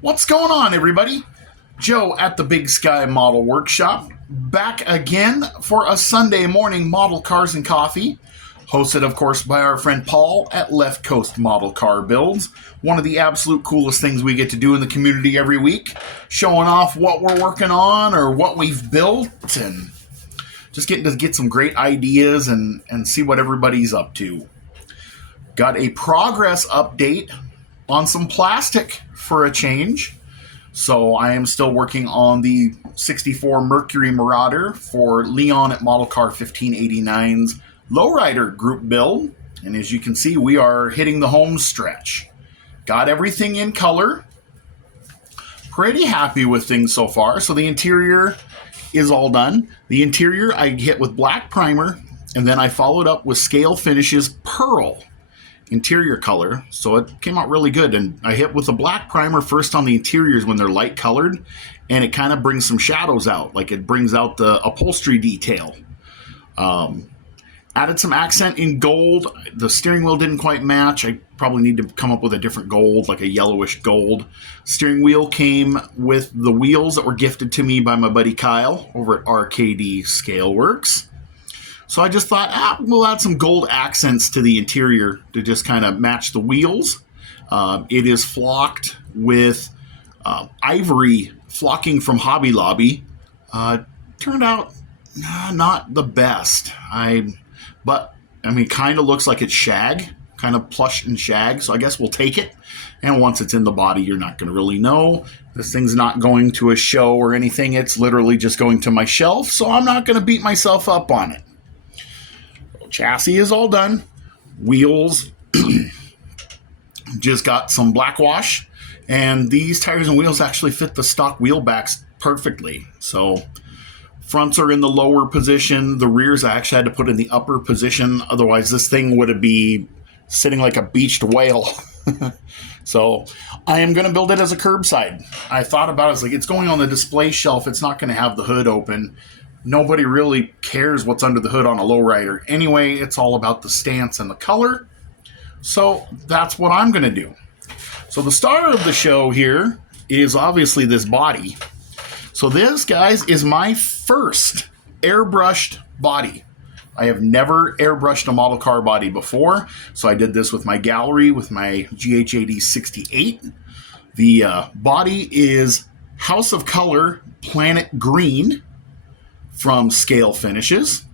What's going on, everybody? Joe at the Big Sky Model Workshop, back again for a Sunday morning model cars and coffee, hosted, of course, by our friend Paul at Left Coast Model Car Builds. One of the absolute coolest things we get to do in the community every week, showing off what we're working on or what we've built, and just getting to get some great ideas and see what everybody's up to. Got a progress update on some plastic for a change. So I am still working on the 64 Mercury Marauder for Leon at Model Car 1589's Lowrider group build. And as you can see, we are hitting the home stretch. Got everything in color. Pretty happy with things so far. So the interior is all done. The interior I hit with black primer, and then I followed up with Scale Finishes Pearl interior color, so it came out really good. And I hit with the black primer first on the interiors when they're light colored, and it kind of brings some shadows out, like it brings out the upholstery detail. Added some accent in gold. The steering wheel didn't quite match. I probably need to come up with a different gold, like a yellowish gold. Steering wheel came with the wheels that were gifted to me by my buddy Kyle over at RKD Scaleworks. So I just thought, we'll add some gold accents to the interior to just kind of match the wheels. It is flocked with ivory flocking from Hobby Lobby. Turned out not the best. But kind of looks like it's shag, kind of plush and shag. So I guess we'll take it. And once it's in the body, you're not going to really know. This thing's not going to a show or anything. It's literally just going to my shelf. So I'm not going to beat myself up on it. Chassis is all done. Wheels just got some black wash, and these tires and wheels actually fit the stock wheel backs perfectly. So fronts are in the lower position. The rears I actually had to put in the upper position. Otherwise, this thing would be sitting like a beached whale. So I am going to build it as a curbside. I thought about it as it's going on the display shelf. It's not going to have the hood open. Nobody really cares what's under the hood on a lowrider. Anyway, it's all about the stance and the color. So that's what I'm going to do. So the star of the show here is obviously this body. So this, guys, is my first airbrushed body. I have never airbrushed a model car body before. So I did this with my gallery with my GH80 68. The body is House of Color Planet Green from Scale Finishes.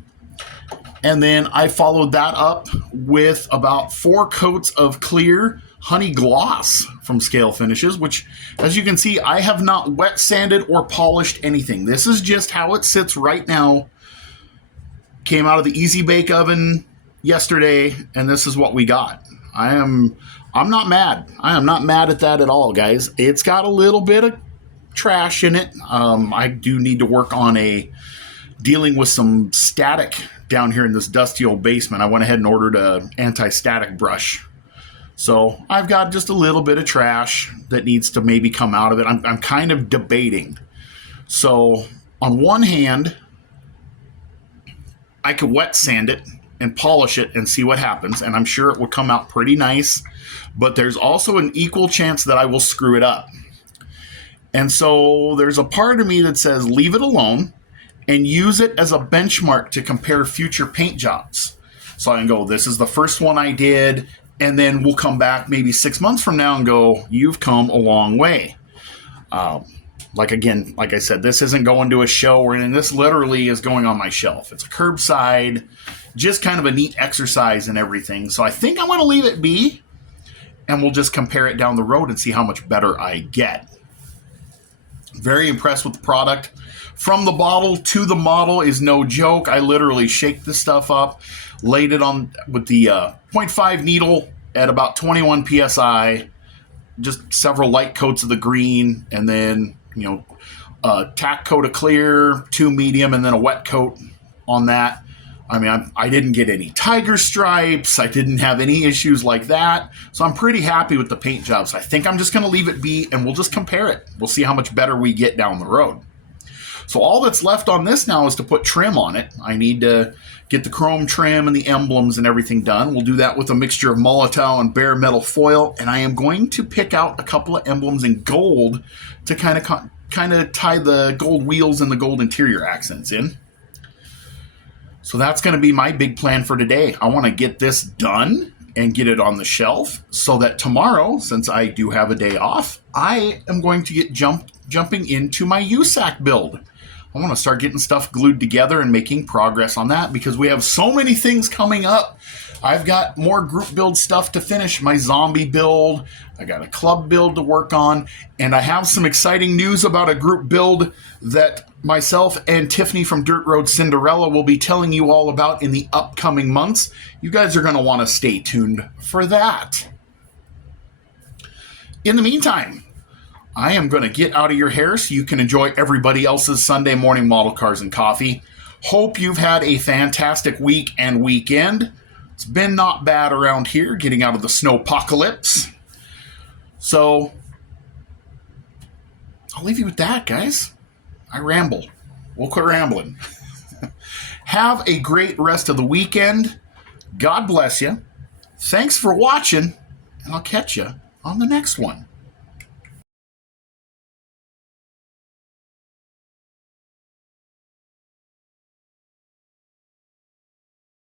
And then I followed that up with about 4 coats of clear honey gloss from Scale Finishes, which, as you can see, I have not wet sanded or polished anything. This is just how it sits right now. Came out of the Easy Bake Oven yesterday, and this is what we got. I'm not mad. I am not mad at that at all, guys. It's got a little bit of trash in it. I do need to work on dealing with some static down here in this dusty old basement. I went ahead and ordered an anti-static brush. So I've got just a little bit of trash that needs to maybe come out of it. I'm kind of debating. So on one hand, I could wet sand it and polish it and see what happens. And I'm sure it would come out pretty nice. But there's also an equal chance that I will screw it up. And so there's a part of me that says leave it alone and use it as a benchmark to compare future paint jobs. So I can go, this is the first one I did, and then we'll come back maybe 6 months from now and go, you've come a long way. Like I said, this isn't going to a show or anything. This literally is going on my shelf. It's a curbside, just kind of a neat exercise and everything. So I think I'm going to leave it be, and we'll just compare it down the road and see how much better I get. Very impressed with the product. From the bottle to the model is no joke. I literally shake this stuff up, laid it on with the 0.5 needle at about 21 psi, just several light coats of the green, and then a tack coat of clear, 2 medium, and then a wet coat on that. I didn't get any tiger stripes. I didn't have any issues like that. So I'm pretty happy with the paint jobs. I think I'm just going to leave it be, and we'll just compare it. We'll see how much better we get down the road. So all that's left on this now is to put trim on it. I need to get the chrome trim and the emblems and everything done. We'll do that with a mixture of Molotow and bare metal foil, and I am going to pick out a couple of emblems in gold to kind of tie the gold wheels and the gold interior accents in. So that's going to be my big plan for today. I want to get this done and get it on the shelf so that tomorrow, since I do have a day off, I am going to get jumping into my USAC build. I want to start getting stuff glued together and making progress on that because we have so many things coming up. I've got more group build stuff to finish, my zombie build, I got a club build to work on, and I have some exciting news about a group build that myself and Tiffany from Dirt Road Cinderella will be telling you all about in the upcoming months. You guys are going to want to stay tuned for that. In the meantime, I am going to get out of your hair so you can enjoy everybody else's Sunday morning model cars and coffee. Hope you've had a fantastic week and weekend. It's been not bad around here, getting out of the snowpocalypse. So, I'll leave you with that, guys. I ramble. We'll quit rambling. Have a great rest of the weekend. God bless you. Thanks for watching, and I'll catch you on the next one.